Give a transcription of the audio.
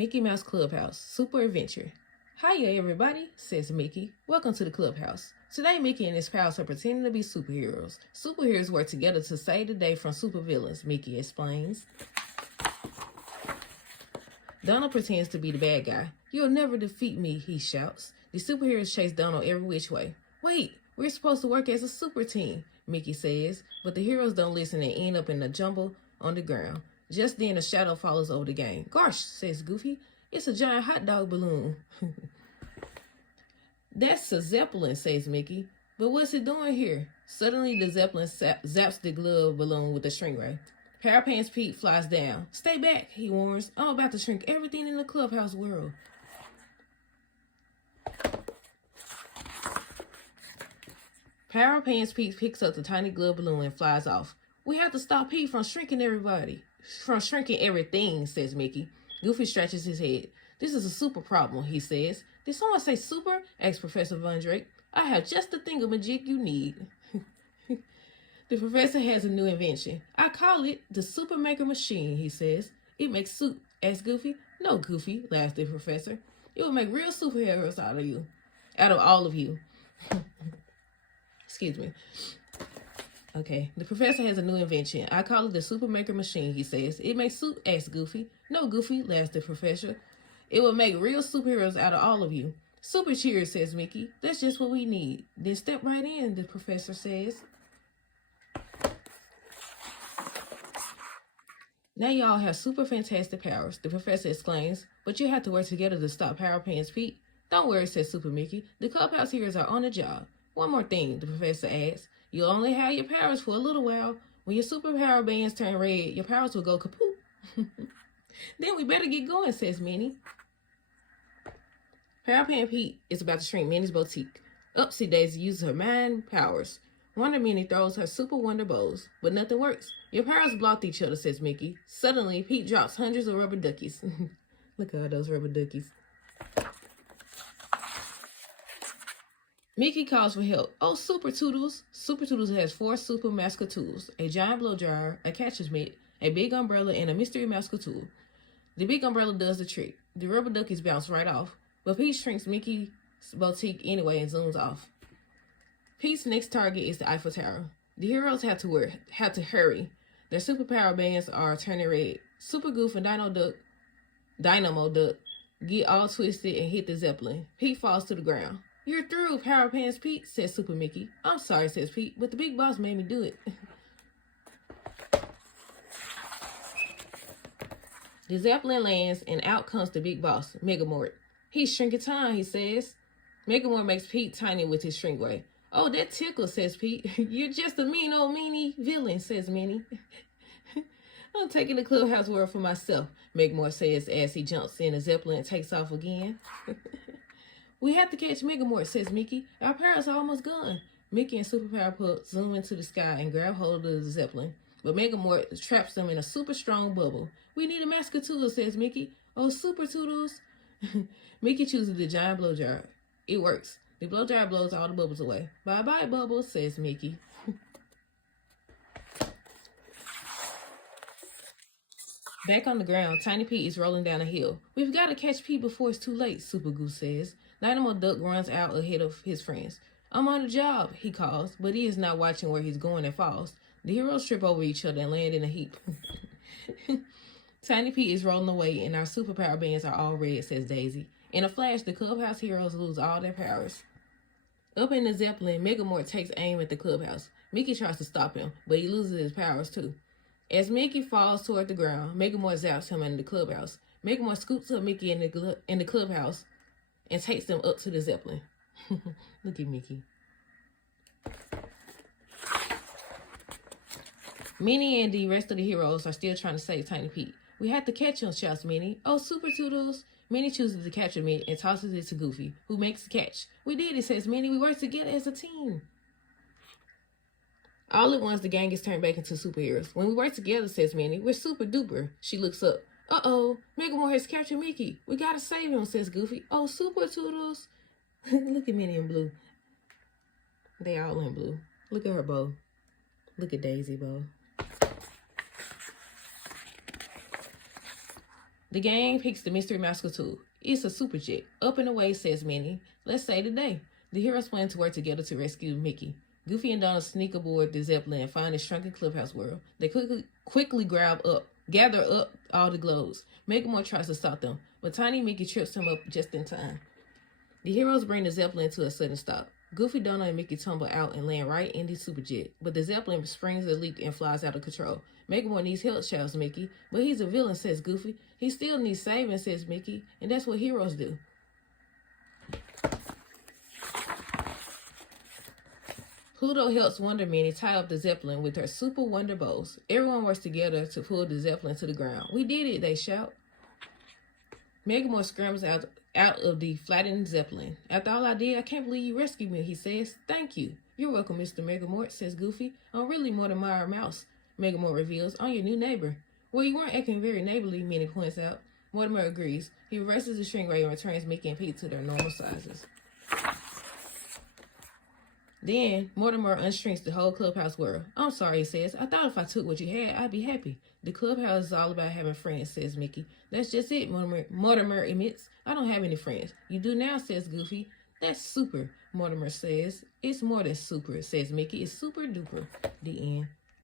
Mickey Mouse Clubhouse, Super Adventure. Hiya everybody, says Mickey. Welcome to the Clubhouse. Today Mickey and his pals are pretending to be superheroes. Superheroes work together to save the day from supervillains, Mickey explains. Donald pretends to be the bad guy. You'll never defeat me, he shouts. The superheroes chase Donald every which way. Wait, we're supposed to work as a super team, Mickey says, but the heroes don't listen and end up in a jumble on the ground. Just then a shadow follows over the gang. Gosh, says Goofy, it's a giant hot dog balloon. That's a Zeppelin, says Mickey. But what's it doing here? Suddenly the Zeppelin zaps the glove balloon with a shrink ray. Power Pants Pete flies down. Stay back, he warns. I'm about to shrink everything in the Clubhouse world. Power Pants Pete picks up the tiny glove balloon and flies off. We have to stop Pete from shrinking everybody. From shrinking everything, says Mickey. Goofy stretches his head. This is a super problem, he says. Did someone say super? Asks Professor Von Drake. I have just the thingamajig you need. The professor has a new invention. I call it the Super Maker Machine, he says. It makes soup, asks Goofy. No, Goofy, laughs the professor. It will make real superheroes out of you. Out of all of you. Excuse me. Okay, the professor has a new invention. I call it the Super Maker Machine, he says. It makes soup, asks Goofy. No, Goofy, laughs the professor. It will make real superheroes out of all of you. Super cheers, says Mickey. That's just what we need. Then step right in, the professor says. Now y'all have super fantastic powers, the professor exclaims. But you have to work together to stop Power Pants Pete. Don't worry, says Super Mickey. The Clubhouse heroes are on the job. One more thing, the professor adds. You'll only have your powers for a little while. When your superpower bands turn red, your powers will go kaput. Then we better get going, says Minnie. Power Pants Pete is about to shrink Minnie's boutique. Upsy Daisy uses her mind powers. Wonder Minnie throws her super wonder bows, but nothing works. Your powers blocked each other, says Mickey. Suddenly, Pete drops hundreds of rubber duckies. Look at all those rubber duckies. Mickey calls for help. Oh, Super Toodles. Super Toodles has 4 super masker tools. A giant blow dryer, a catcher's mitt, a big umbrella, and a mystery masker tool. The big umbrella does the trick. The rubber duckies bounce right off. But Pete shrinks Mickey's boutique anyway and zooms off. Pete's next target is the Eiffel Tower. The heroes have to hurry. Their superpower bands are turning red. Super Goof and Dynamo Duck get all twisted and hit the Zeppelin. Pete falls to the ground. You're through, Power Pants Pete, says Super Mickey. I'm sorry, says Pete, but the big boss made me do it. The Zeppelin lands, and out comes the big boss, Megamort. He's shrinking time, he says. Megamort makes Pete tiny with his shrink ray. Oh, that tickles, says Pete. You're just a mean old meanie villain, says Minnie. I'm taking the Clubhouse world for myself, Megamort says as he jumps in a Zeppelin and takes off again. We have to catch Megamort, says Mickey. Our powers are almost gone. Mickey and Superpower Pup zoom into the sky and grab hold of the Zeppelin. But Megamort traps them in a super strong bubble. We need a masker Toodles, says Mickey. Oh, Super Toodles. Mickey chooses the giant blow dryer. It works. The blow dryer blows all the bubbles away. Bye-bye, bubbles, says Mickey. Back on the ground, Tiny Pete is rolling down a hill. We've got to catch Pete before it's too late, Super Goose says. Dynamo Duck runs out ahead of his friends. I'm on the job, he calls, but he is not watching where he's going and falls. The heroes trip over each other and land in a heap. Tiny Pete is rolling away and our superpower bands are all red, says Daisy. In a flash, the Clubhouse heroes lose all their powers. Up in the Zeppelin, Megamort takes aim at the Clubhouse. Mickey tries to stop him, but he loses his powers too. As Mickey falls toward the ground, Megamort zaps him in the Clubhouse. Megamort scoops up Mickey in the Clubhouse and takes them up to the Zeppelin. Look at Mickey. Minnie and the rest of the heroes are still trying to save Tiny Pete. We have to catch him, shouts Minnie. Oh, Super Toodles. Minnie chooses to catch him and tosses it to Goofy, who makes the catch. We did it, says Minnie. We worked together as a team. All at once, the gang is turned back into superheroes. When we work together, says Minnie, we're super duper. She looks up. Uh-oh, Megamort has captured Mickey. We gotta save him, says Goofy. Oh, Super Toodles. Look at Minnie in blue. They all in blue. Look at her bow. Look at Daisy bow. The gang picks the mystery magical tool. It's a super jet. Up and away, says Minnie. Let's say today. The heroes plan to work together to rescue Mickey. Goofy and Donald sneak aboard the Zeppelin and find the shrunken Clubhouse world. They quickly gather up all the globes. Megamore tries to stop them, but Tiny Mickey trips him up just in time. The heroes bring the Zeppelin to a sudden stop. Goofy, Donald, and Mickey tumble out and land right in the superjet, but the Zeppelin springs a leak and flies out of control. Megamore needs help, shouts Mickey, but he's a villain, says Goofy. He still needs saving, says Mickey, and that's what heroes do. Pluto helps Wonder Minnie tie up the Zeppelin with her super wonder bows. Everyone works together to pull the Zeppelin to the ground. We did it, they shout. Megamore scrambles out of the flattened Zeppelin. After all I did, I can't believe you rescued me, he says. Thank you. You're welcome, Mr. Megamore, says Goofy. I'm really Mortimer Mouse, Megamore reveals. I'm your new neighbor. Well, you weren't acting very neighborly, Minnie points out. Mortimer agrees. He reverses the shrink ray and returns Mickey and Pete to their normal sizes. Then, Mortimer unshrinks the whole Clubhouse world. I'm sorry, he says. I thought if I took what you had, I'd be happy. The Clubhouse is all about having friends, says Mickey. That's just it, Mortimer admits. I don't have any friends. You do now, says Goofy. That's super, Mortimer says. It's more than super, says Mickey. It's super duper. The end.